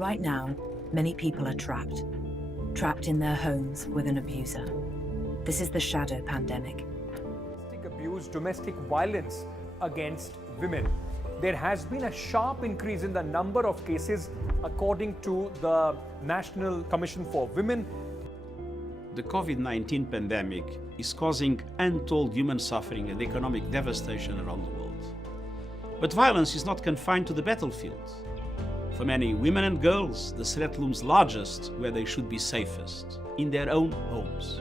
Right now, many people are trapped in their homes with an abuser. This is the shadow pandemic. Domestic abuse, domestic violence against women. There has been a sharp increase in the number of cases according to the National Commission for Women. The COVID-19 pandemic is causing untold human suffering and economic devastation around the world. But violence is not confined to the battlefield. For many women and girls, the threat looms largest where they should be safest, in their own homes.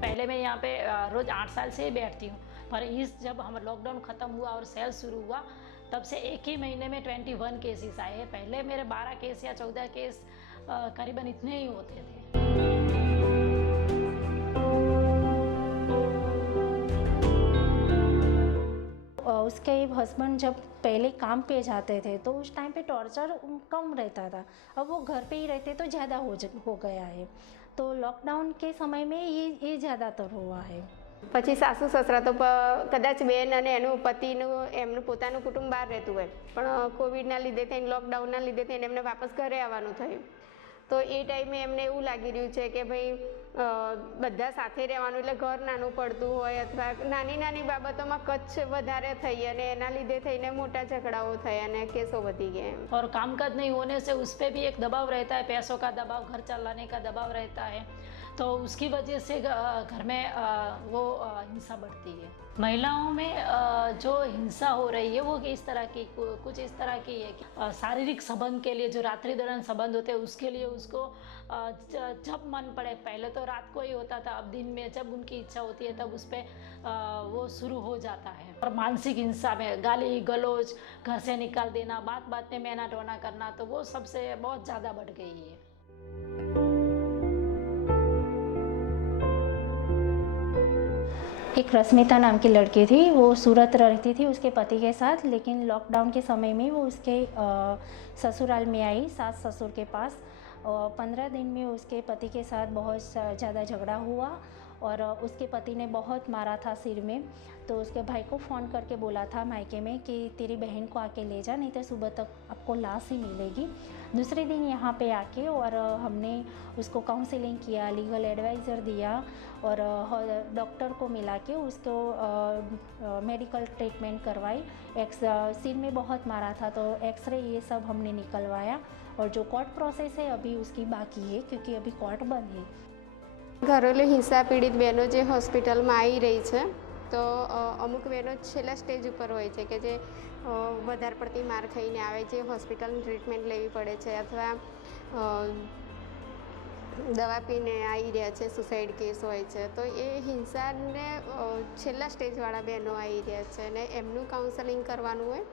पहले मैं यहाँ पे रोज़ 8 साल से ही बैठती हूँ, पर जब हम लॉकडाउन ख़त्म हुआ और सेल शुरू हुआ तब से एक ही महीने में 21 केसेस आए हैं। पहले मेरे 12 केस या 14 केस करीबन इतने ही होते थे। उसके हस्बैंड जब पहले काम पे जाते थे तो उस टाइम पे टॉर्चर कम रहता था, अब वो घर पे ही रहते तो ज़्यादा हो गया है। तो लॉकडाउन के समय में ये ज़्यादातर हुआ है। પછી સાસુ સસરા તો કદાચ બેન અને એનું પતિનું એમનું પોતાનું કુટુંબ બહાર રહેતું હોય, પણ કોવિડના લીધે થઈને લોકડાઉનના લીધે થઈને એમને વાપસ ઘરે આવવાનું થયું। તો એ ટાઈમે એમને એવું લાગી રહ્યું છે કે ભાઈ બધા સાથે રહેવાનું એટલે ઘર નાનું પડતું હોય અથવા નાની નાની બાબતોમાં કચ્છ વધારે થઈ અને એના લીધે થઈને મોટા ઝઘડાઓ થયા અને કેસો વધી ગયા। और कामकाज नहीं होने से उस पर भी एक दबाव रहता है, पैसों का दबाव, घर चलाने का दबाव रहता है, तो उसकी वजह से घर में वो हिंसा बढ़ती है। महिलाओं में जो हिंसा हो रही है वो इस तरह की कुछ इस तरह की है कि शारीरिक संबंध के लिए जो रात्रि दौरान संबंध होते हैं उसके लिए उसको जब मन पड़े, पहले तो रात को ही होता था, अब दिन में जब उनकी इच्छा होती है तब उस पर वो शुरू हो जाता है। और मानसिक हिंसा में गाली गलौज, घर से निकाल देना, बात बात में मेना टोना करना, तो वो सबसे बहुत ज़्यादा बढ़ गई है। एक रश्मिता नाम की लड़की थी, वो सूरत रहती थी उसके पति के साथ, लेकिन लॉकडाउन के समय में वो उसके ससुराल में आई, सास ससुर के पास। 15 दिन में उसके पति के साथ बहुत ज़्यादा झगड़ा हुआ और उसके पति ने बहुत मारा था सिर में। तो उसके भाई को फ़ोन करके बोला था मायके में कि तेरी बहन को आके ले जा, नहीं तो सुबह तक आपको लाश ही मिलेगी। दूसरे दिन यहाँ पे आके और हमने उसको काउंसलिंग किया, लीगल एडवाइज़र दिया और डॉक्टर को मिला के उसको मेडिकल ट्रीटमेंट करवाई। सिर में बहुत मारा था तो एक्सरे ये सब हमने निकलवाया और जो कोर्ट प्रोसेस है अभी उसकी बाकी है क्योंकि अभी कोर्ट बंद है। ઘરેલું હિંસા પીડિત બહેનો જે હોસ્પિટલમાં આવી રહી છે તો અમુક બહેનો છેલ્લા સ્ટેજ ઉપર હોય છે કે જે વધારે પડતી માર ખાઈને આવે, જે હોસ્પિટલની ટ્રીટમેન્ટ લેવી પડે છે અથવા દવા પીને આવી રહ્યા છે, સુસાઇડ કેસ હોય છે, તો એ હિંસાને છેલ્લા સ્ટેજવાળા બહેનો આવી રહ્યા છે અને એમનું કાઉન્સેલિંગ કરવાનું હોય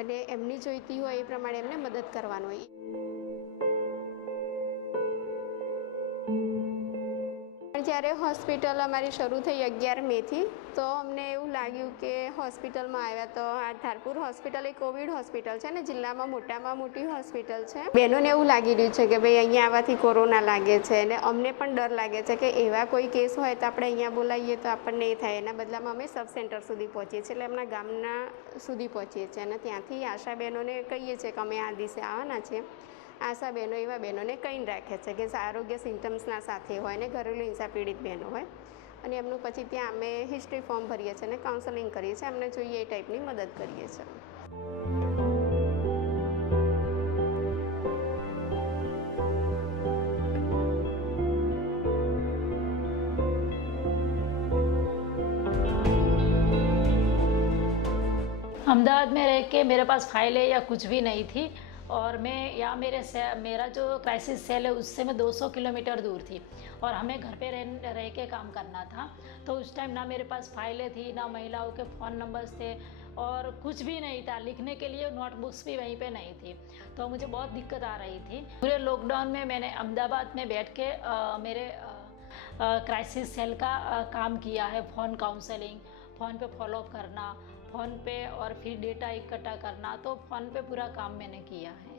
અને એમની જોઈતી હોય એ પ્રમાણે એમને મદદ કરવાનું હોય। જ્યારે હોસ્પિટલ અમારી શરૂ થઈ 11 મેથી તો અમને એવું લાગ્યું કે હોસ્પિટલમાં આવ્યા તો આ ધારપુર હોસ્પિટલ એ કોવિડ હોસ્પિટલ છે ને જિલ્લામાં મોટામાં મોટી હોસ્પિટલ છે। બહેનોને એવું લાગી રહ્યું છે કે ભાઈ અહીંયા આવવાથી કોરોના લાગે છે અને અમને પણ ડર લાગે છે કે એવા કોઈ કેસ હોય તો આપણે અહીંયા બોલાવીએ તો આપણને એ થાય, એના બદલામાં અમે સબ સેન્ટર સુધી પહોંચીએ છીએ, એટલે એમના ગામના સુધી પહોંચીએ છીએ અને ત્યાંથી આશા બહેનોને કહીએ છીએ કે અમે આ દિવસે આવવાના છીએ। આશા બહેનો એવા બહેનોને કહીને રાખે છે કે આરોગ્ય સિમ્ટમ્સના સાથે હોય ને ઘરેલું હિંસા પીડિત બહેનો હોય અને એમનું પછી ત્યાં અમે હિસ્ટ્રી ફોર્મ ભરીએ છીએ અને કાઉન્સેલિંગ કરીએ છીએ, અમને જોઈએ એ ટાઈપની મદદ કરીએ છીએ। अहमदाबाद में रह के मेरे पास फाइलें या कुछ भी नहीं थी और मैं यहाँ मेरा जो क्राइसिस सेल है उससे मैं 200 किलोमीटर दूर थी और हमें घर पे रह के काम करना था। तो उस टाइम ना मेरे पास फाइलें थी, ना महिलाओं के फ़ोन नंबर्स थे और कुछ भी नहीं था, लिखने के लिए नोटबुक्स भी वहीं पे नहीं थी, तो मुझे बहुत दिक्कत आ रही थी। पूरे लॉकडाउन में मैंने अहमदाबाद में बैठ के मेरे क्राइसिस सेल का काम किया है। फ़ोन काउंसलिंग, फ़ोन पे फॉलो करना, फ़ोन पे और फिर डेटा इकट्ठा करना, तो फ़ोन पे पूरा काम मैंने किया है।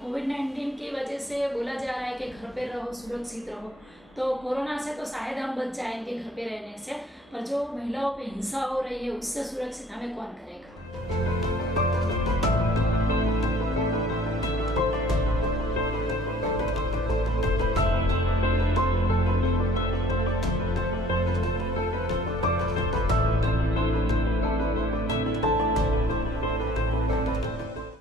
कोविड-19 की वजह से बोला जा रहा है कि घर पे रहो, सुरक्षित रहो। तो कोरोना से तो शायद हम बच जाएंगे घर पे रहने से, पर जो महिलाओं पे हिंसा हो रही है उससे सुरक्षित हमें कौन करेगा।